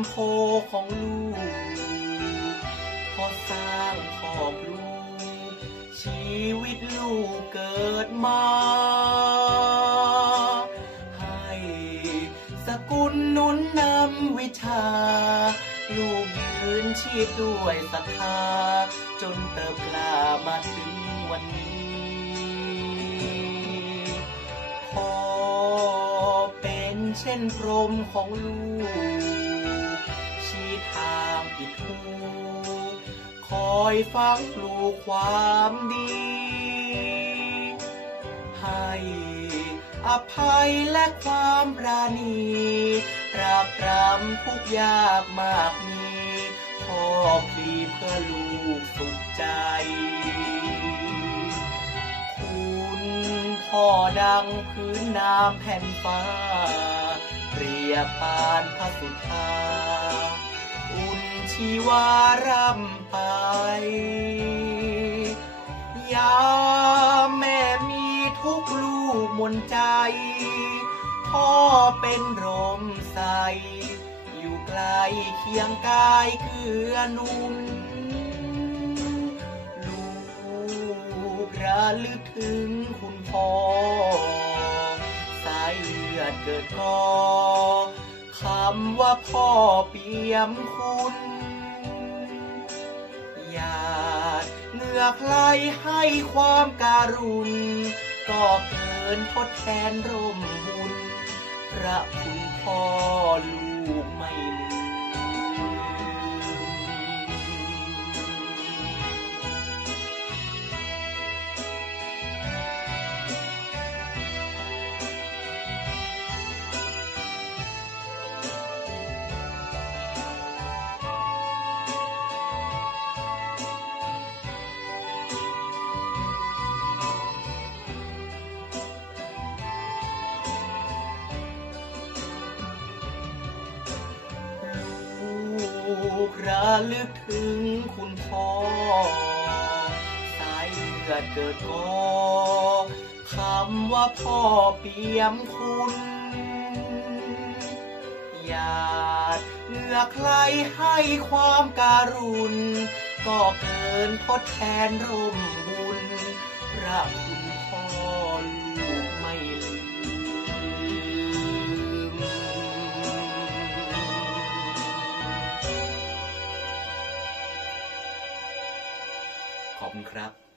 มโพของลูก พอสร้างขอบลูก ชีวิตลูกเกิดมา ให้สกุลนุนนำวิชา ลูกยืนชีพด้วยศรัทธา จนเติบกล้ามาถึงวันนี้พอเป็นเช่นพรมของลูก ชี้ทางผิดถูกคอยฟังปลูกความดี ให้อภัยและความปราณีปราบปรามทุกยากมากมีพ่อพลีเพื่อลูกสุขใจ คุณพ่อดังพื้นน้ำแผ่นฟ้าเปรียบปานพระสุธา ชีวารำไป ยามแม่มีทุกลูกมนใจ พ่อเป็นรมใส อยู่ไกลเคียงกายเกื้อนุน ลูกระลึกถึงคุณพ่อ สายเลือดเกิดกอคำว่าพ่อเปี่ยมคุณหยาดเหงื่อใครให้ความการุณ ก็เกินทดแทนร่มบุญ พระคุณพ่อลูกไม่ลืม ระลึกถึงคุณพ่อ สายเลือดเกิดกอคำว่าพ่อเปี่ยมคุณอยาดเหงื่อใครให้ความการุณ ก็เกินทดแทนร่ม ขอบคุณครับ